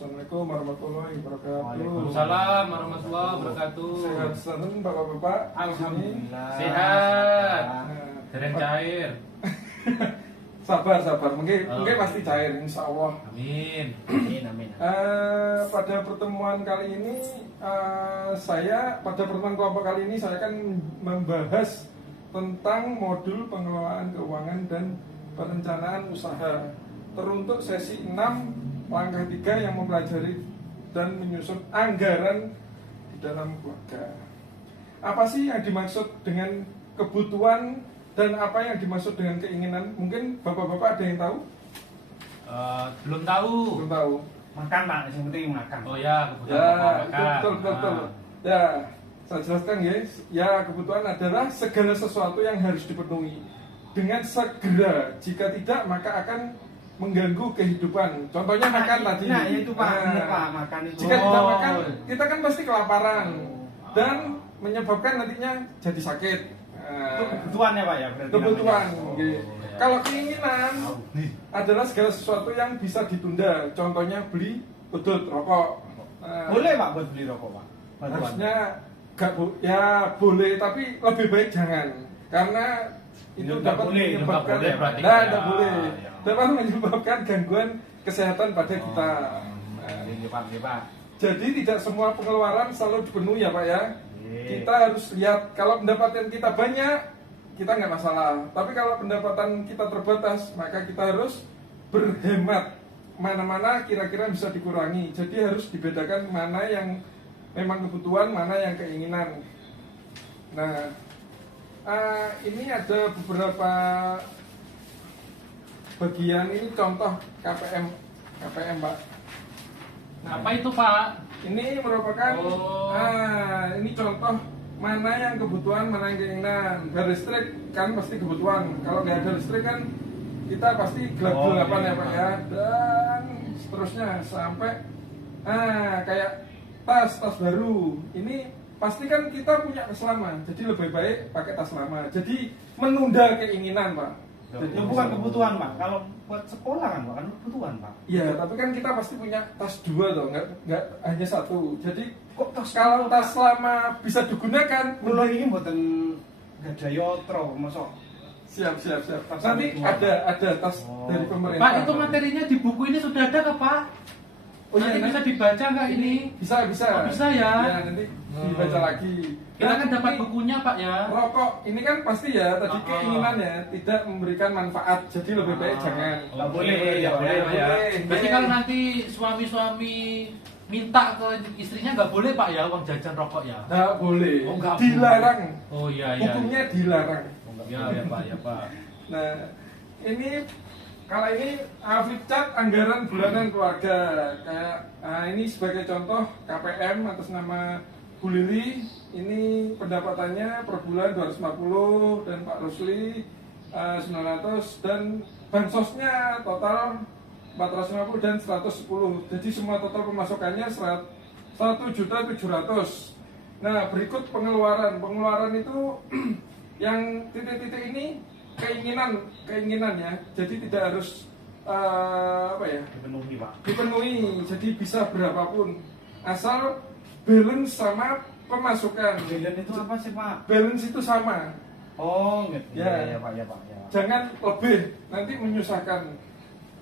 Assalamualaikum warahmatullahi wabarakatuh. Waalaikumsalam warahmatullahi wabarakatuh. Sehat selalu bapak-bapak. Alhamdulillah. Sehat. Dereng cair. Sabar. Mungkin pasti cair, insya Allah. Amin. Pada pertemuan kali ini, pada pertemuan kelompok kali ini saya akan membahas tentang modul pengelolaan keuangan dan perencanaan usaha teruntuk sesi 6 langkah 3 yang mempelajari dan menyusun anggaran di dalam keluarga. Apa sih yang dimaksud dengan kebutuhan dan apa yang dimaksud dengan keinginan? Mungkin bapak-bapak ada yang tahu? Belum tahu. Belum tahu. Makan pak, yang penting makan. Oh ya, kebutuhan Ya, pokok makan. betul. Ya, saya jelaskan guys. Ya, kebutuhan adalah segala sesuatu yang harus dipenuhi dengan segera. Jika tidak, maka akan mengganggu kehidupan. Contohnya makan tadi. Nah, itu pak, benar pak, makan itu. Jika tidak makan, kita kan pasti kelaparan dan menyebabkan nantinya jadi sakit. Itu kebutuhan ya pak ya. Berarti Kebutuhan. namanya. Oke. Kalau keinginan adalah segala sesuatu yang bisa ditunda. Contohnya beli udut rokok. Boleh pak buat beli rokok pak. Bantuan. Harusnya ya boleh, tapi lebih baik jangan, karena itu Nggak dapat boleh, menyebabkan nggak boleh berarti. nggak boleh, Ya. dapat menyebabkan gangguan kesehatan pada kita. Iya pak. Jadi tidak semua pengeluaran selalu dipenuhi ya pak ya. Iya. Kita harus lihat, kalau pendapatan kita banyak, kita nggak masalah. Tapi kalau pendapatan kita terbatas, maka kita harus berhemat. Mana-mana kira-kira bisa dikurangi. Jadi harus dibedakan mana yang memang kebutuhan, mana yang keinginan. Nah, ini ada beberapa bagian, ini contoh KPM pak. Nah, apa itu Pak? Ini merupakan ini contoh mana yang kebutuhan, mana yang keinginan. Berlistrik kan pasti kebutuhan. Kalau nggak ada listrik kan kita pasti gelap-gelapan ya pak ya. Dan seterusnya sampai kayak tas baru. Ini pasti kan kita punya tas lama. Jadi lebih baik pakai tas lama. Jadi menunda keinginan pak. Jadi Itu bukan kebutuhan pak. Kalau buat sekolah kan pak, kan kebutuhan pak. iya, tapi kan kita pasti punya tas dua toh, nggak hanya satu. Jadi Kok tas kalau tas lama bisa digunakan, Kulo ini buatan gak ada yotro, masuk. siap. Tas Nanti dua, ada tas dari pemerintah. Pak, itu materinya di buku ini sudah ada kah Pak? Oh iya, Nanti bisa dibaca nggak ini? Bisa. Oh, bisa ya? Ya, nanti dibaca lagi. Kita kan Dan dapat ini bukunya Pak ya. rokok ini kan pasti ya tadi Oh. keinginannya tidak memberikan manfaat, jadi lebih baik jangan. Nggak boleh, ya boleh, boleh ya. boleh. Berarti kalau nanti suami-suami minta ke istrinya nggak boleh Pak ya uang jajan rokok ya? Nggak boleh. Oh, nggak Dilarang. Oh iya. Hukumnya dilarang. Ya Pak. Nah, ini kalau ini flipchart anggaran bulanan keluarga. Kayak ini sebagai contoh KPM atas nama Bu Lili. Ini pendapatannya per bulan 250 dan Pak Rusli 900 dan bansosnya total 450 dan 110. Jadi semua total pemasukannya 100.700.000. Nah, berikut pengeluaran. Pengeluaran itu yang titik-titik ini keinginan ya. Jadi tidak harus Dipenuhi pak. dipenuhi. Jadi bisa berapapun asal balance sama pemasukan. Pilihan itu apa sih pak? Balance itu sama. Oh, gitu. Ya. Ya pak, ya pak. Jangan lebih, nanti menyusahkan.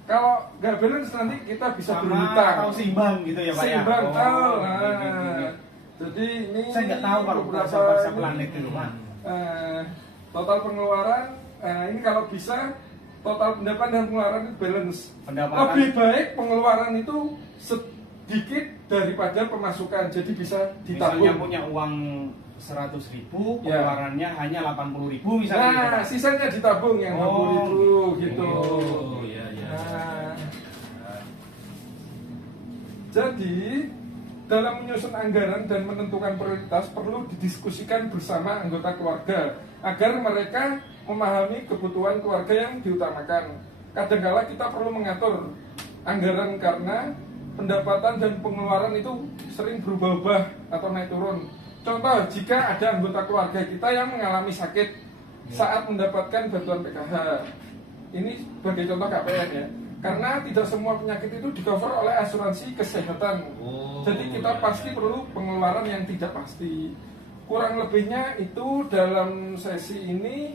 Kalau nggak balance nanti kita bisa berhutang. Atau seimbang gitu ya pak ya. Seimbang, tahu. Gitu. Jadi ini Saya nggak tahu pak beberapa bahasa planet itu pak. Total pengeluaran. Ini kalau bisa total pendapatan dan pengeluaran itu balance. Pendapatan. Lebih baik pengeluaran itu sedikit daripada pemasukan, jadi bisa Misalnya ditabung. punya uang 100.000, Ya. pengeluarannya hanya 80.000 misalnya. gitu, Nah, Pak. sisanya ditabung yang 50.000 gitu. Oh iya. Nah, jadi dalam menyusun anggaran dan menentukan prioritas perlu didiskusikan bersama anggota keluarga agar mereka memahami kebutuhan keluarga yang diutamakan. Kadangkala kita perlu mengatur anggaran karena pendapatan dan pengeluaran itu sering berubah-ubah atau naik turun. Contoh, jika ada anggota keluarga kita yang mengalami sakit saat mendapatkan bantuan PKH, ini sebagai contoh KPN ya. karena tidak semua penyakit itu di cover oleh asuransi kesehatan. Jadi kita pasti perlu pengeluaran yang tidak pasti. Kurang lebihnya itu dalam sesi ini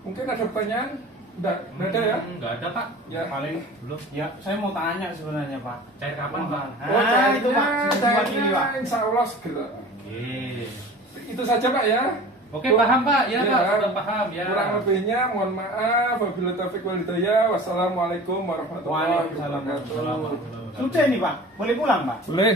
mungkin ada pertanyaan? Enggak ada ya? Enggak ada Pak. Ya. Paling Belum. ya saya mau tanya sebenarnya Pak. Cair kapan Pak? Oh, Itu Pak, buat ini Pak. insya Allah segera. Oke. Itu saja Pak ya. Oke, paham Pak. Ya, Ya. Pak, sudah paham ya. Kurang lebihnya mohon maaf. Wabillahi taufiq wal hidayah. Wassalamualaikum warahmatullahi Waalaikumsalam. wabarakatuh. Sudah ini Pak, boleh pulang Pak? Boleh.